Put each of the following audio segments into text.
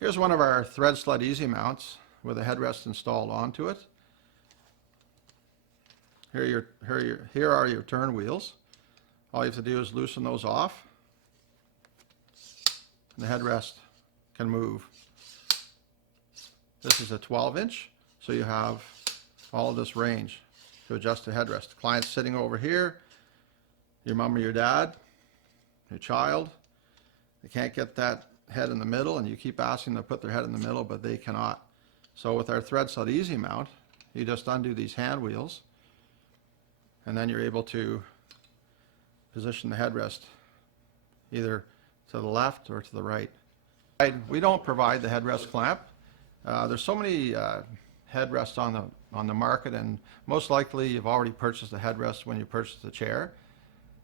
Here's one of our thread sled easy mounts with a headrest installed onto it. Here are your turn wheels. All you have to do is loosen those off. And the headrest can move. This is a 12-inch, so you have all of this range to adjust the headrest. The client's sitting over here, your mom or your dad, your child. They can't get that head in the middle, and you keep asking them to put their head in the middle, but they cannot. So with our thread sled easy mount, you just undo these hand wheels, and then you're able to position the headrest either to the left or to the right. We don't provide the headrest clamp. There's so many headrests on the market, and most likely you've already purchased a headrest when you purchased the chair,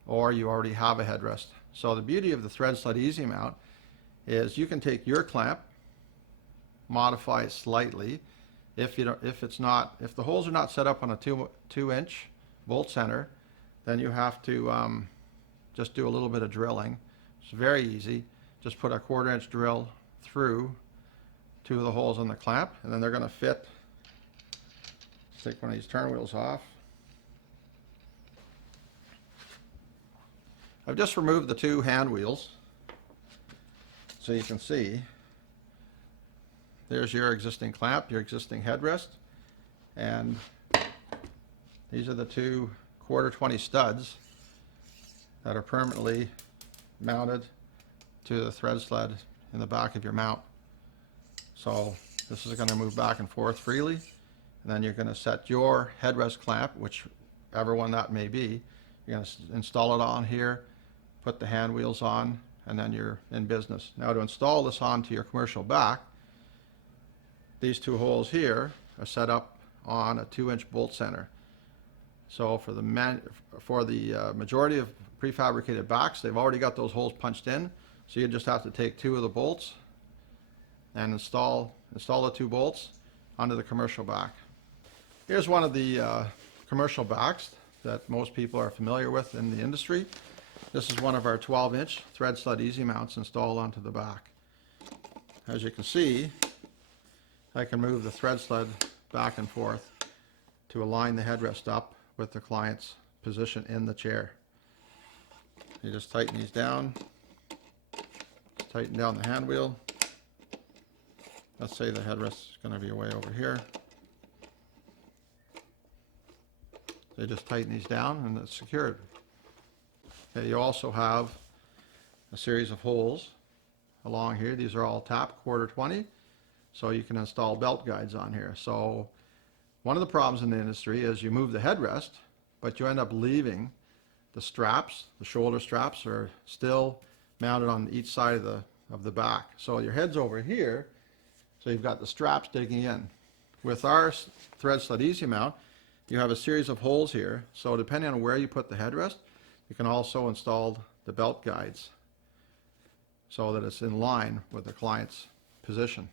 or you already have a headrest. So the beauty of the thread sled easy mount is you can take your clamp, modify it slightly. If the holes are not set up on a 2-inch bolt center, then you have to just do a little bit of drilling. It's very easy. Just put a 1/4-inch drill through 2 of the holes on the clamp, and then they're going to fit. Take one of these turn wheels off. I've just removed the 2 hand wheels, so you can see there's your existing clamp, your existing headrest, and these are the 2 1/4-20 studs that are permanently mounted to the thread sled in the back of your mount. So this is going to move back and forth freely, and then you're going to set your headrest clamp, whichever one that may be. You're going to install it on here, put the hand wheels on, and then you're in business. Now to install this onto your commercial back, these 2 holes here are set up on a 2-inch bolt center. So for the majority of prefabricated backs, they've already got those holes punched in. So you just have to take 2 of the bolts and install the 2 bolts onto the commercial back. Here's one of the commercial backs that most people are familiar with in the industry. This is one of our 12-inch thread sled easy mounts installed onto the back. As you can see, I can move the thread sled back and forth to align the headrest up with the client's position in the chair. You just tighten these down, tighten down the hand wheel. Let's say the headrest is going to be way over here. So you just tighten these down and it's secured. Okay, you also have a series of holes along here. These are all tap 1/4-20, so you can install belt guides on here. So one of the problems in the industry is you move the headrest, but you end up leaving the straps. The shoulder straps are still mounted on each side of the back. So your head's over here, so you've got the straps digging in. With our thread sled easy mount, you have a series of holes here, so depending on where you put the headrest, you can also install the belt guides so that it's in line with the client's position.